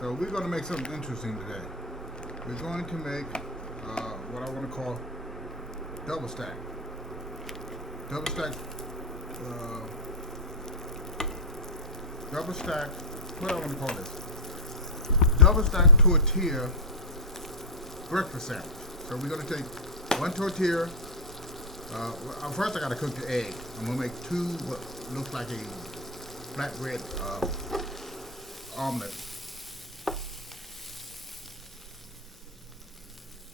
So we're going to make something interesting today. We're going to make what I want to call double stack. Double stack. Double stack. What do I want to call this? Double stack tortilla breakfast sandwich. So we're going to take one tortilla. First, I got to cook the egg. I'm going to make two what looks like a flatbread omelet.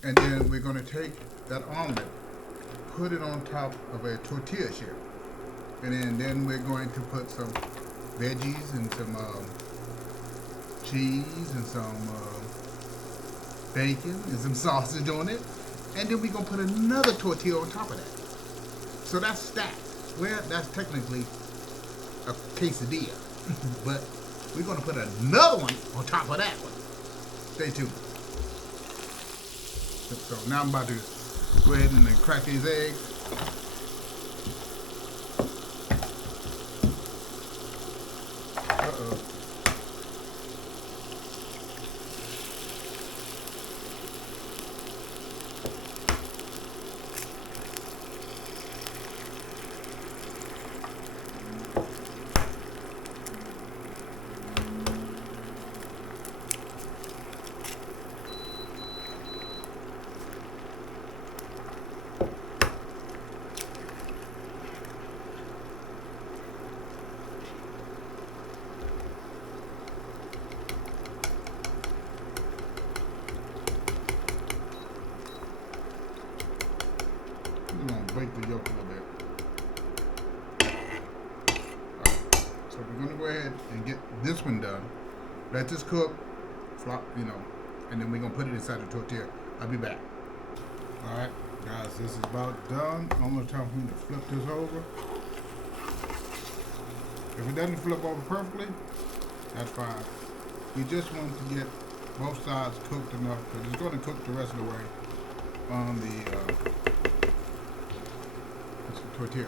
And then we're going to take that omelet, put it on top of a tortilla shell. And then we're going to put some veggies and some cheese and some bacon and some sausage on it. And then we're going to put another tortilla on top of that. So that's stacked. Well, that's technically a quesadilla. But we're going to put another one on top of that one. Stay tuned. So now I'm about to go ahead and crack these eggs. Uh-oh. I'm going to break the yolk a little bit. Alright, so we're going to go ahead and get this one done. Let this cook, flop, and then we're going to put it inside the tortilla. I'll be back. Alright, guys, this is about done. Almost time for me to flip this over. If it doesn't flip over perfectly, that's fine. We just want to get both sides cooked enough because it's going to cook the rest of the way on the tortilla.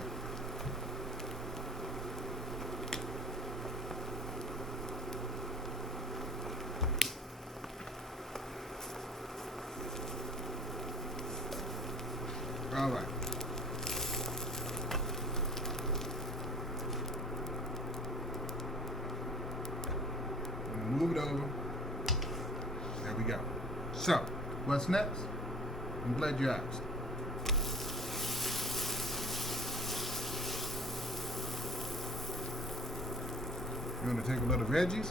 All right. Move it over. There we go. So, what's next? I'm glad you asked. You're going to take a little veggies.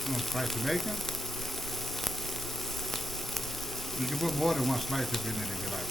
I'm going to slice the bacon. You can put more than one slice if you need it if you like.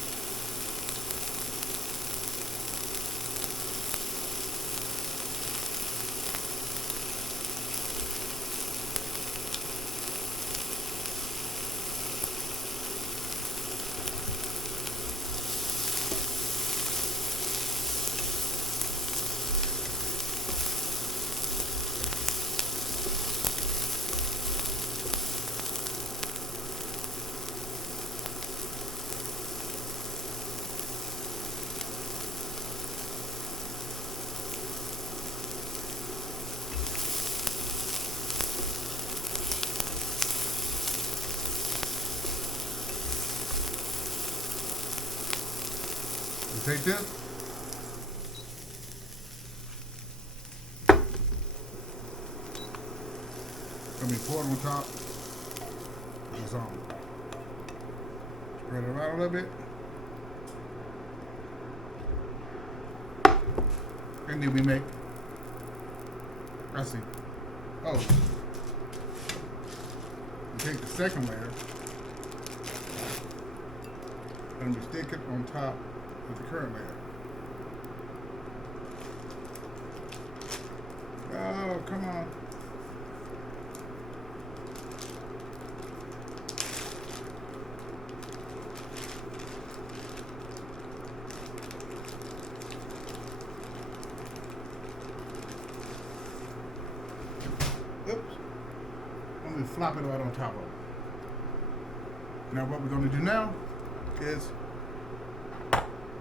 You take this. Gonna be poured on top. That's all. Spread it around a little bit. And then we make, I see. Oh. We take the second layer and we stick it on top of the current layer. Oh, come on. Oops. I'm going to flop it right on top of it. Now what we're going to do now is,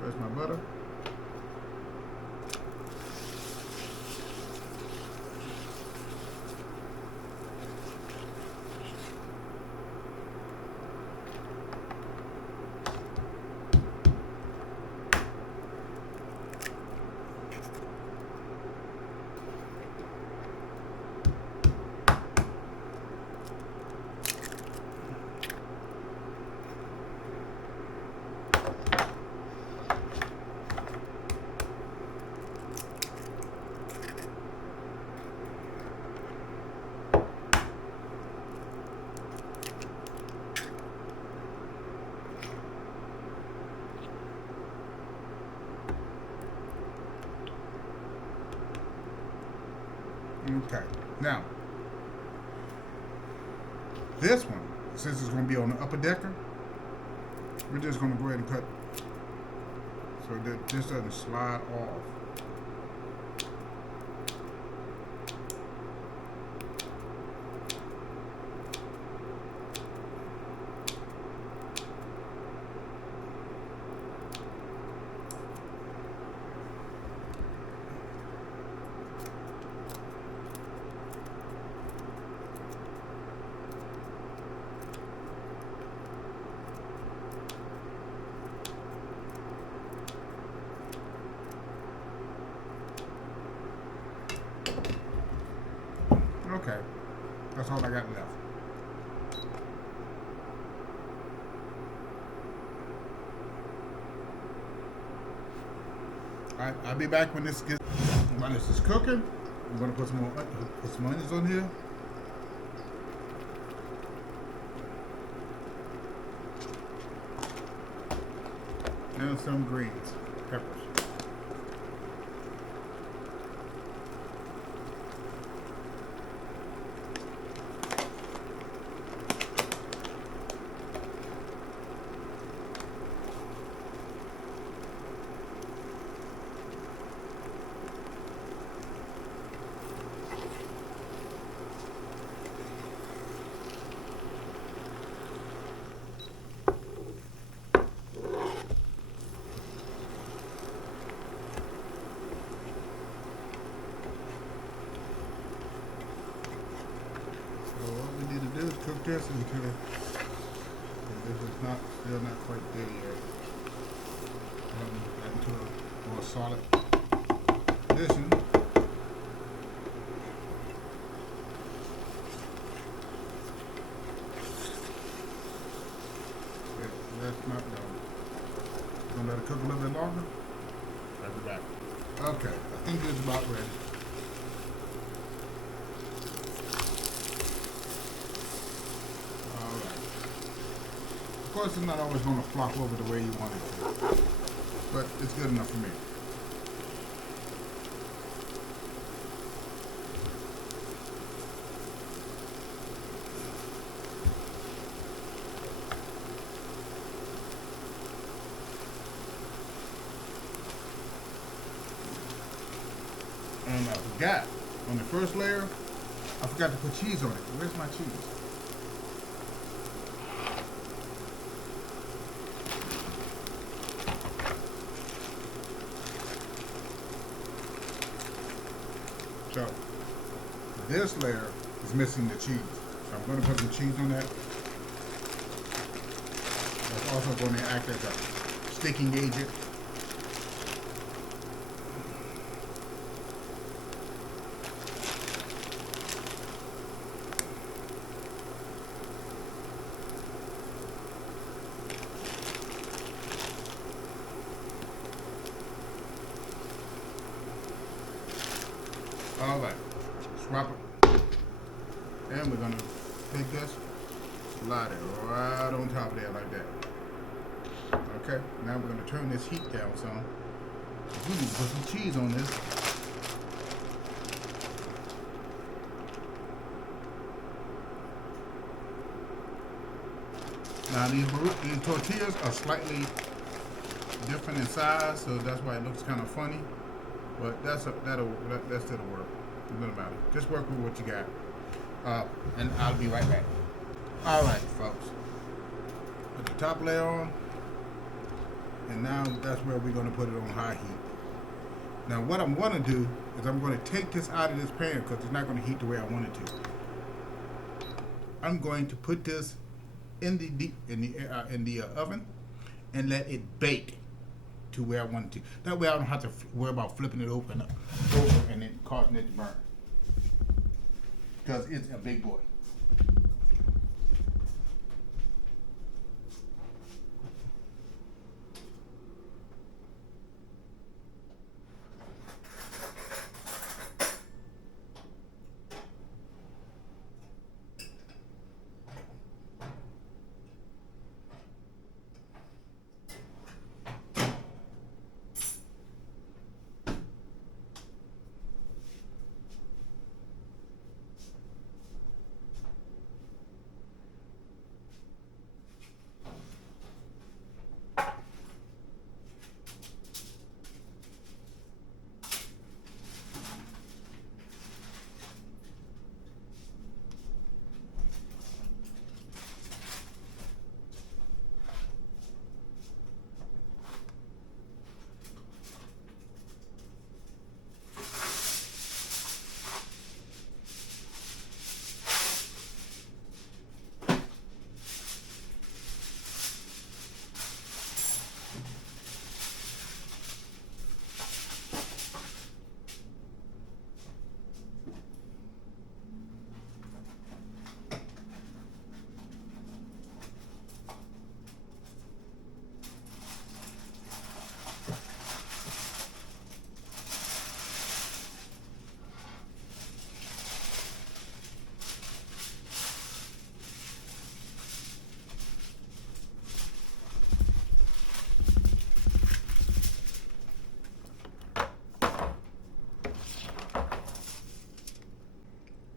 where's my butter? Okay, now, this one, since it's going to be on the upper decker, we're just going to go ahead and cut so that this doesn't slide off. Okay, that's all I got left. Alright, I'll be back when this is cooking. I'm gonna put some onions on here. And some greens, peppers. Cook this until this is still not quite there yet. Get into a more solid condition. That's not done. Gonna let it cook a little bit longer. I'll be back. Okay, I think it's about ready. Of course, it's not always going to flop over the way you want it to, but it's good enough for me. And I forgot, on the first layer, I forgot to put cheese on it. Where's my cheese? So, this layer is missing the cheese. So I'm going to put some cheese on that. That's also going to act as a sticking agent. All right, swap it. And we're gonna take this, slide it right on top of there like that. Okay, now we're gonna turn this heat down some. We need to put some cheese on this. Now these tortillas are slightly different in size, so that's why it looks kind of funny. But that still work. It doesn't matter. Just work with what you got. And I'll be right back. All right, folks. Put the top layer on, and now that's where we're going to put it on high heat. Now, what I'm going to do is I'm going to take this out of this pan because it's not going to heat the way I want it to. I'm going to put this in the oven and let it bake to where I want it to. That way, I don't have to worry about flipping it over and then causing it to burn. Because it's a big boy.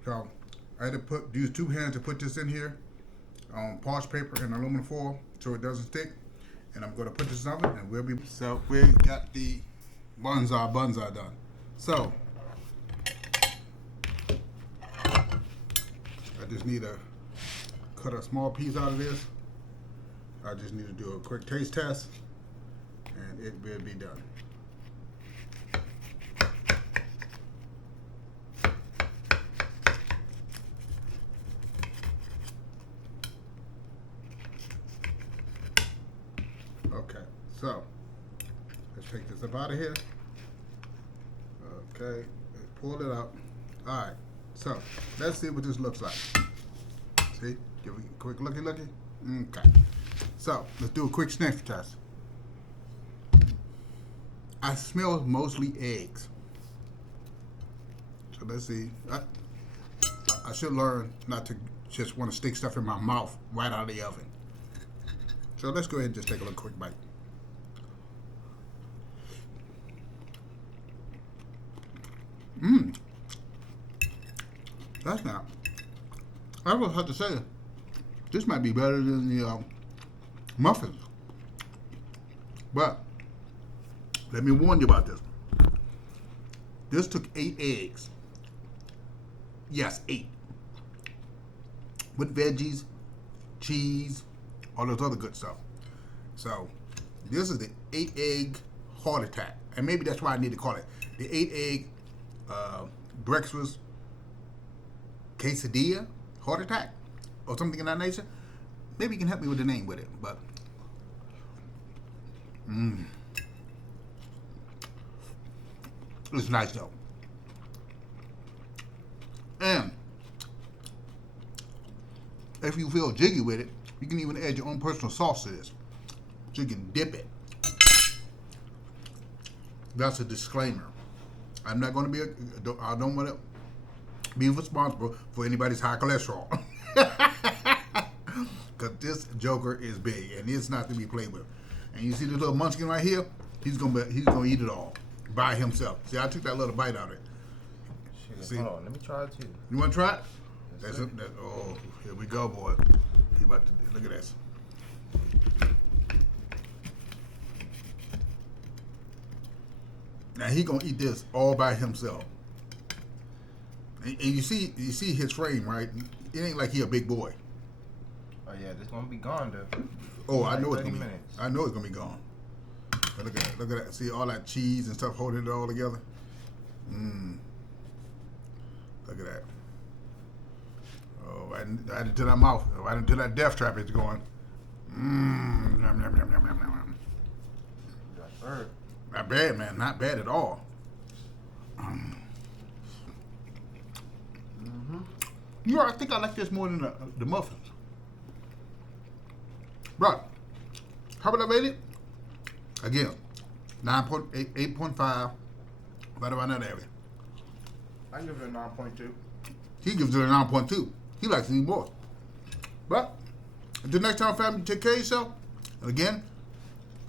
So I had to use two hands to put this in here on parchment paper and aluminum foil so it doesn't stick. And I'm going to put this in the oven and we'll be. So we got the bunza done. So I just need to cut a small piece out of this. I just need to do a quick taste test and it will be done. Okay, so let's take this up out of here. Okay, let's pull it out. All right, so let's see what this looks like. See, give it a quick looky. Okay, so let's do a quick sniff test. I smell mostly eggs. So let's see. I should learn not to just want to stick stuff in my mouth right out of the oven. So let's go ahead and just take a little quick bite. That's not. I would have to say, this might be better than the muffins. But let me warn you about this. This took 8 eggs. Yes, 8. With veggies, cheese, all those other good stuff. So this is the 8-egg heart attack. And maybe that's why I need to call it the 8-egg breakfast quesadilla heart attack or something in that nature. Maybe you can help me with the name with it, but it's nice though. And if you feel jiggy with it, you can even add your own personal sauce to this. So you can dip it. That's a disclaimer. I'm not going to be. I don't want to be responsible for anybody's high cholesterol. Because this joker is big and it's not to be played with. And you see this little munchkin right here? He's gonna eat it all by himself. See, I took that little bite out of it. See? Hold on, let me try it too. You want to try it? Yes, Oh, here we go, boy. He about to look at this. Now he gonna eat this all by himself. And you see his frame, right? It ain't like he a big boy. Oh yeah, this gonna be gone though. Oh, Like I know it's 30 gonna be. minutes. I know it's gonna be gone. But look at that. Look at that. See all that cheese and stuff holding it all together. Look at that. Oh, right into that mouth. Right into that death trap it's going. Yum, yum, yum, yum, yum, yum. Got third. Not bad, man. Not bad at all. You know, I think I like this more than the muffins. Right. How about I rate it? Again, 8.5, right around that area. I give it a 9.2. He gives it a 9.2. He likes it even more. But until next time, family, take care of yourself. And again,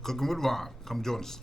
Cooking with Ron. Come join us.